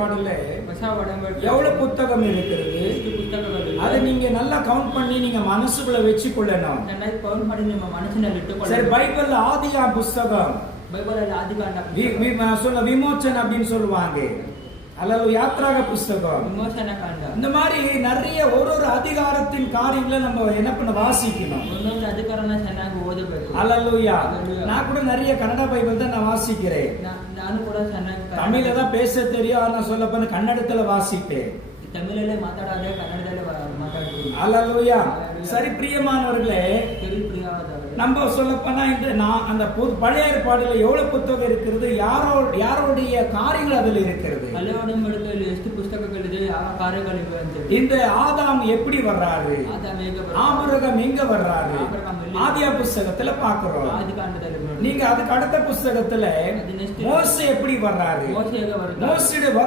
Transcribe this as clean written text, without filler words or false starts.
ஏற்பாடுல எவ்வளவு புத்தகம் இருக்கிறது? அதை நீங்க நல்லா கவுண்ட் பண்ணி நீங்க மனசுக்குள்ள வச்சுக்கொள்ளணும். சரி, பைபிள்ல ஆதியாகம புஸ்தகம் சொல்ல விமோச்சன் அப்படின்னு சொல்லுவாங்க, அல்லது யாத்ராக புஸ்தகம், இந்த மாதிரி நிறைய ஒரு அதிகாரத்தின் காரியங்களை நம்ம என்ன பண்ண வாசிக்கணும். அல்லேலூயா. நான் கூட நிறைய கன்னட பைபிள் தான் நான் வாசிக்கிறேன். தமிழ்ல தான் பேச தெரியும், ஆனா சொல்ல போன கன்னடத்துல வாசிப்பேன். அல்லேலூயா. சரி பிரியமானவர்களே, நம்ம சொல்ல போனா அந்த பழைய ஏற்பாடுல எவ்வளவு புத்தகம் இருக்கிறது, யாரோடைய காரியங்கள் அதுல இருக்கிறது. இந்த ஆதாம் எப்படி வர்றாரு, ஆபிரகாம் எங்க வர்றாரு, ஆதியா புஸ்தகத்துல பாக்குறோம். நீங்க அதுக்கு அடுத்த புஸ்தகத்துல மோசே எப்படி வர்றாரு, மோசேயோட